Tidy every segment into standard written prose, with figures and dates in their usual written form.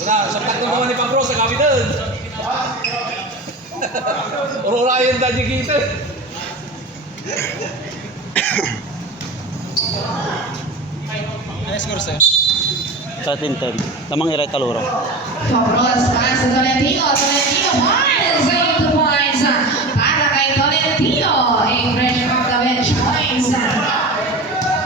Sa pagkakot naman ni Pabro sa kapitan. Uro-urayan tadi kita. Ano score sa'yo? 13-10. Tamang iray kaluro. Pabros para sa Tolentino. Tolentino points. 8 points para kay Tolentino. A fresh from the bench points.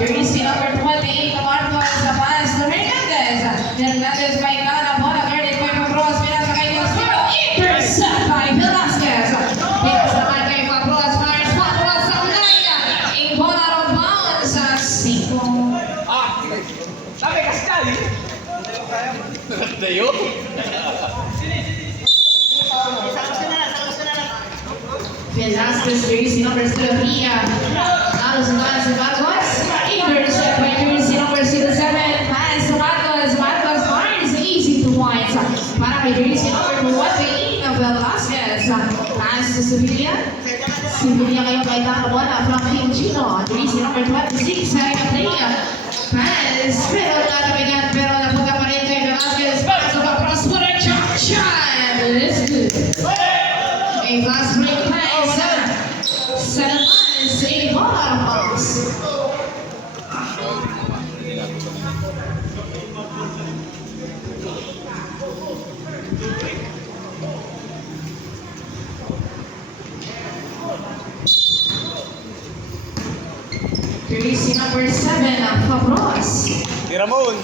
Jersey number 28, Marcos Paz Hernandez. Hernandez by Gana. Bola guarded by Pabros. Pinasa kay Tolentino. Intercept by Velasquez. Pinasa naman kay Pabros. Mars Pabros sa line. A bola out of bounds. 5. Sabi kasi tayo. Dayo. Velasquez, jersey number 3. Carlos Marcos. Intercept by jersey number 7. Pass to Marcos. Marcos Barnes. Easy 2 points. Para kay jersey number 28 ng Velasquez. Pass to Sevilla. Sevilla ngayon kay Tata bola from Team Chino. Jersey number 26. Harry Play. Pass. Pero nalabigan. Pero napunta pa rin kay Velasquez. Pass to Prosper. Jump shot. It's good. A fast break pass. 7 points. A ball out of bounds. Jersey number 7, Pabros. Tira mo.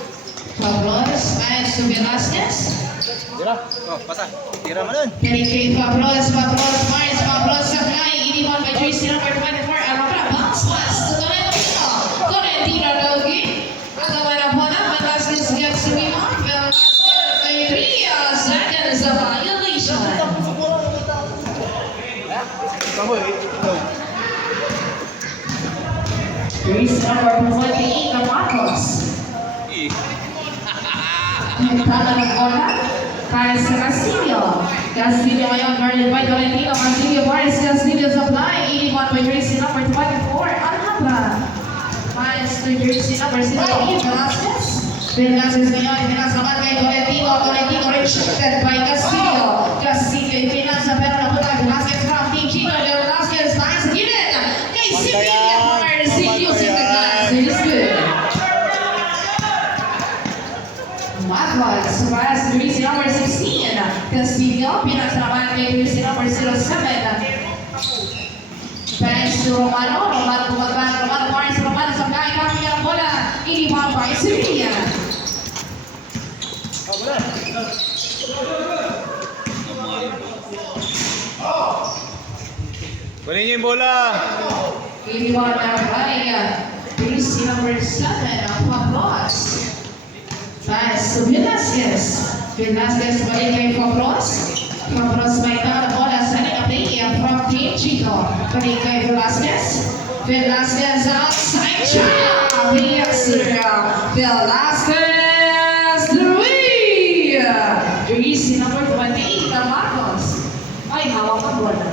Pabros, pass to Velasquez. Tira. Oh, pasa. Tira mo nun. Kay Pabros, Mars, Pabros sa fly. Iniwan by jersey number 24, Alabra. Bounce pass to Tolentino. Tolentino Logi. At naman ang bola, Velasquez gets to be on. Velasquez ay 3 seconds of violation. Kamu eh. Jersey number 28, Marcos. Nagtala ng bola para sa Castillo. Castillo ngayon guarded by Tolentino. Castillo Barnes, Castillo supply. 81 by jersey number 24, Alhambra. Pass to jersey number 78, Velasquez. Velasquez ngayon, pinasaman kay Tolentino. Tolentino rejected by Castillo. Castillo pinasa pero napunta Velasquez from Team Chino. Velasquez pass given kay Sevilla. Marcillo in the glass. It is good. Marcos, pass to jersey number 16. Castillo, pinasa naman kay jersey number 07. Pass to Romano. Romano Barnes, Romano sa kaya kami ng bola. Iniwan by Sevilla. Kunin niyo yung bola. Iniwan by jersey number 7, Pablos. Pass to Velasquez. Velasquez balik kay Pablos. Pablos may tala bola sa play from Team Chino. Balik kay Velasquez. Velasquez outside shot. Velasquez 3. Jersey number 28, Marcos. Ay, hawak ang bola.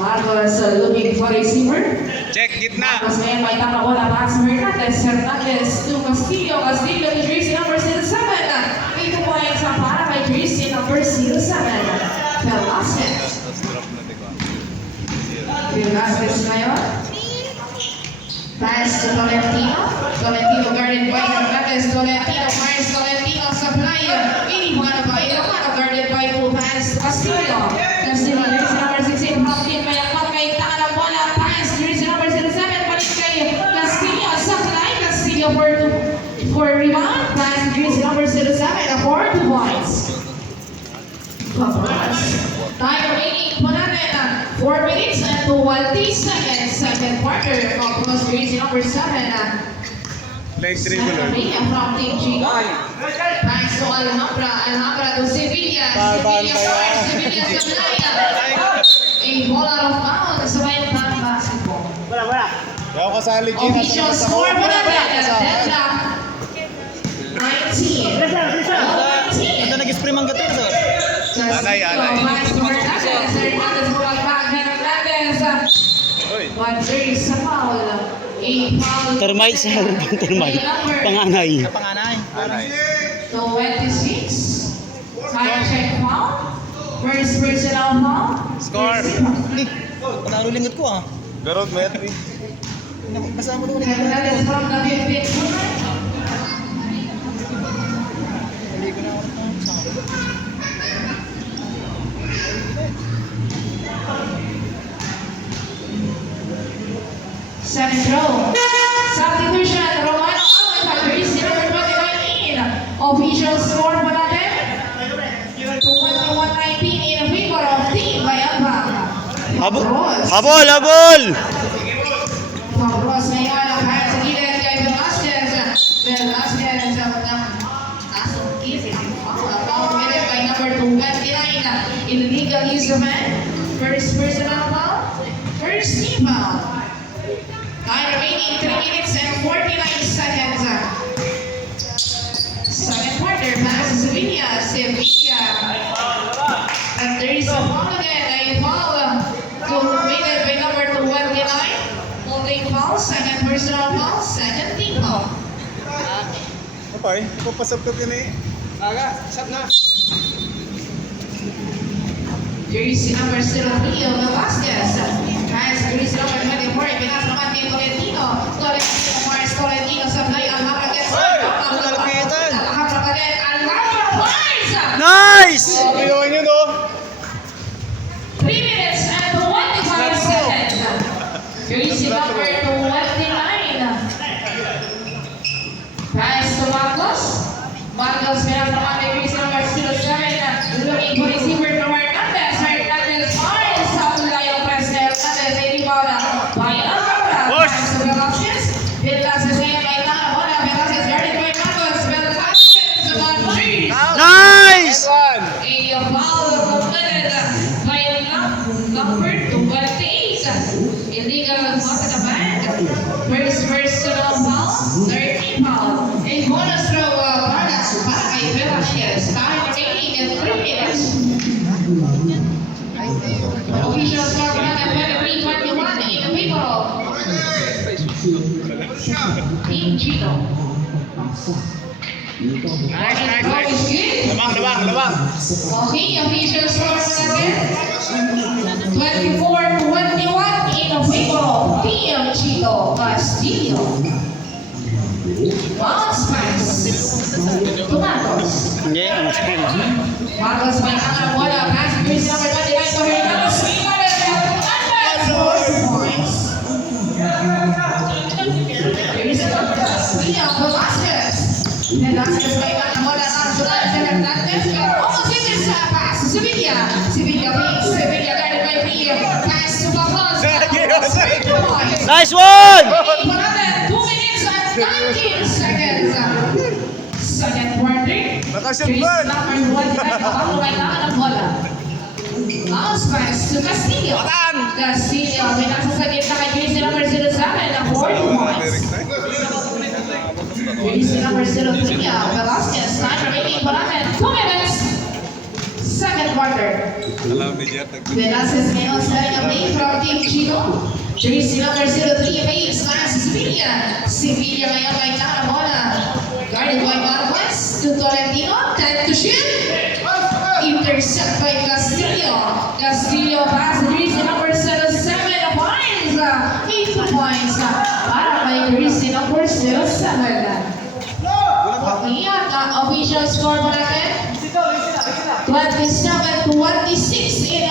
Marcos looking for a receiver. Check, gitna. Marcos ngayon may tama bola. Pass to Hernandez. Hernandez to Castillo. Castillo to jersey number 07. 8 points para kay jersey number 07. Velasquez. Velasquez ngayon. Pass to Tolentino. Tolentino guarded by Hernandez. Tolentino, Mars, Tolentino supply. Iniwan by Romano guarded by full pass to Castillo. Castillo, jersey number 16. Hapkin may akot kay tala bola. Pass jersey number 07. Balik kay Castillo. Supply. Castillo for rebound. Pass jersey number 07. 4 points. Time remaining po natin 4 minutes and 20 seconds. Second quarter. Pablos jersey number 7. Leg dribbler. From Team Chino. Pass to Alhambra. Alhambra to Sevilla. Sevilla first. Sevilla supply. A ball out of bounds. Sabay ng basketball. Yaw kasali Gina. Official score po natin. Deadlock 19. Ito nag-spray mang gato ito. Anay. Hernandez bumagbag. Hernandez. One race sa foul. A foul. Termite sir. Termite. Panganay. Panganay. 26. High check foul. First personal foul. Score. Ni, panalo lingkod ko ah. Garot, met. Basta mo doon. And that is from the 15th corner. Second row. Substitution, Romano Alcantara, number 29 in. Official score po natin. 21-19 in favor of Team Bayambang. Habol! Pabros. Habol! Habol! Pabros ngayon ang kaya sa gilid kay Velasquez. Velasquez ang nasungkit. Foul committed by number 29. Illegal use of man. First personal foul. First team foul. Time remaining 3 minutes and 49 seconds. Second quarter, pass to Sevilla. Sevilla. And there is a foul again. A foul committed by number 29. Holding foul, second personal foul, second team foul. Apay, ipapasap ka kini. Aga, sap na. Jersey number 03, Velasquez. Has jersey number 24, Pinas naman kay Tolentino. Tolentino, Mars Tolentino, sablay ang hapagets. Nalapitan. Hapagets, ang Mars! Nice! Gawin nyo, no? 3 minutes and 25 seconds. Jersey number 29. Pass to Marcos. Marcos, Pinas naman kay jersey number 07. Looking for receiver from Hernandez. Hernandez finds sablay ang press na Hernandez. Ay rebound by Alcantara. Pass to Velasquez. Velasquez ngayon ay bola. Velasquez guarded by Marcos. Velasquez about three. Nice! A foul committed by number 28. Illegal foul to the back. First personal foul, 13 foul. A bonus throw para kay Velasquez. Time remaining in 3 minutes. Official score for natin 23-21 in the favor of Team Chino. Nice. Labang. Okay, official score for natin 24-21 in the favor of Team Chino Castillo. Bounce pass to Marcos. Hindi, ang spin. Marcos may ang bola. Pass to jersey number 29 to Hernandez. Hernandez for 2 points. Jersey number 3, Velasquez. Velasquez may ang bola. Nasunod sa Hernandez. Almost hit his pass. Sevilla. Sevilla fakes. Sevilla guarded by Pia. Pass to Pablos. 2 points. Nice one! Ito natin, 2 minutes and 19 seconds. Second quarter. Nakashoot Chris ba? number 1 bago kailangan ng bola. Bounce pass to Castillo. Castillo, may nasa sa gitna kay Chris number 07 na 4 points. Chris number 03, Velasquez. Time remaining pa natin, 2 minutes. Second quarter. Alam ni Jet. Velasquez ngayon starting a play from Team Chino. Jersey number 03, face pass Sevilla. Sevilla ngayon may kailangan ng bola. Guarded by Marquez to Tolentino. 10 to shoot. Intercept by Castillo. Castillo pass jersey number 07 points. 8 points para kay jersey number 07. Okay, at official score mo natin 27-26 in